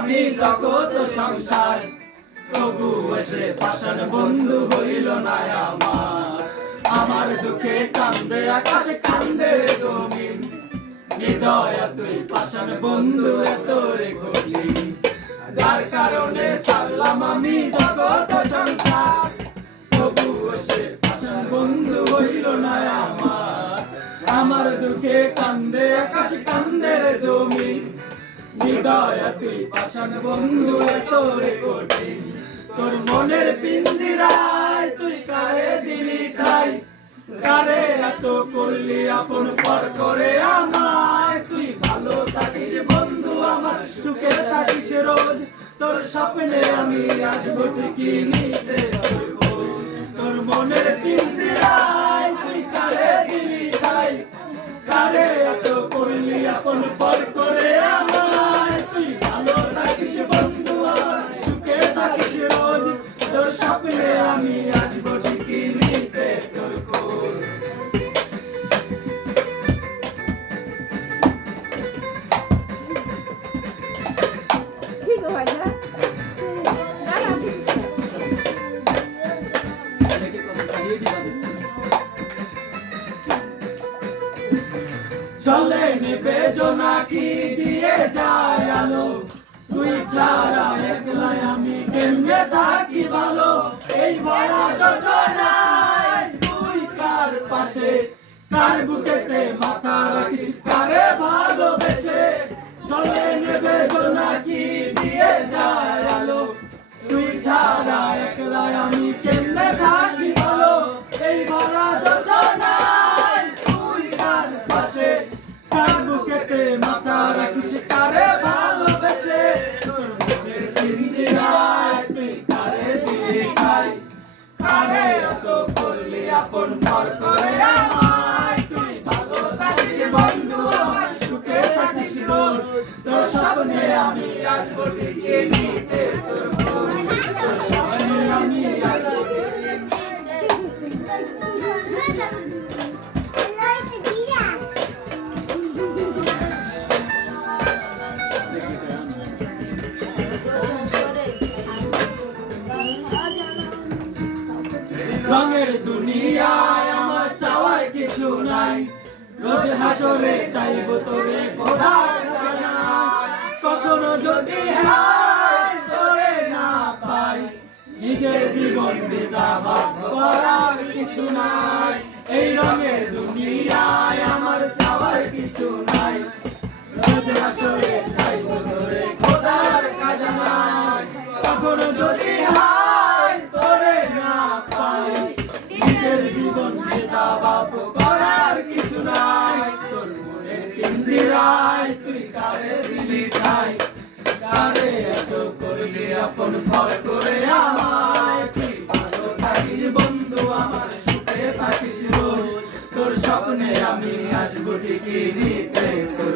আমি জগৎ সংসার, তবু এসে পাষাণ বন্ধু হইল না আমার। আমার দুঃখে কান্দে আকাশ কান্দে জমিন, হৃদয় তুই পাষাণ বন্ধু এত রে কঠিন। যার কারণে সারলাম আমি জগৎ সংসার, তবু এসে পাষাণ বন্ধু হইল না আমার। আমার দুঃখে কান্দে আকাশ কান্দে জমিন, হৃদয় তুই পাষাণ বন্ধু এত রে কঠিন। তোর মনের পিঞ্জিরায় তুই কারে দিলি ঠাই, কারে এত করলি আপন পর করে আমায়। তুই ভালো থাকিস বন্ধু আমার, সুখে থাকিস রোজ, তোর স্বপ্নে আমি আসবো ঠিকই নিতে তোর খোঁজ। তোর মনের পিঞ্জিরায় তুই কারে দিলি ঠাই, কারে এত করলি আপন পর করে আমায়। তুই ভালো থাকিস বন্ধু আমার, সুখে থাকিস রোজ, তোর স্বপ্নে আমি আসবো ঠিকই নিতে তোর খোঁজ। চলে নেবে জোনাকি দিয়ে যায় আলো, তুই ছাড়া একলা আমি কেমনে থাকি ভালো। এই ভরা যোজনায় তুই কার পাশে, কার বুকেতে মাথা রাখিস কারে ভালোবেসে। চলে নেবে জোনাকি দিয়ে যায় আলো, তুই ছাড়া একলা আমি কেমনে থাকি ভালো। এই ভরা যোজনায় তুই কার পাশে, কার বুকেতে মাথা রাখিস কারে ভালোবেসে। তোর মনের পিঞ্জিরায় তুই কারে দিলি ঠাই, কারে এত করলি আপন পর করে আমায়। তুই ভালো থাকিস বন্ধু আমার, সুখে থাকিস রোজ, তোর স্বপ্নে আমি আসবো ঠিকই নিতে তোর খোঁজ। তোর স্বপ্নে আমি আসবো ঠিকই নিতে। রঙের দুনিয়ায় আমার চাওয়ার কিছু নাই, রোজ হাসরে চাইবো তোরে খোদার খাজনা। কখনো যদি হায় তোরে না পাই, নিজের জীবন বিদাবাদ করার কিছু নাই। এই রঙের দুনিয়ায় আমার চাওয়ার কিছু নাই, রোজ হাসরে চাইবো তোরে খোদার খাজনা। কখনো যদি হায় তোরে না পাই, নিজের জীবন বিদাবাদ করার কিছু নাই। তোর মনের পিঞ্জিরায় তুই কারে দিলি ঠাই, কারে এত করলি আপন পর করে আমায়। তুই ভালো থাকিস বন্ধু আমার, সুখে থাকিস রোজ, তোর স্বপ্নে আমি আসবো ঠিকই নিতে তোর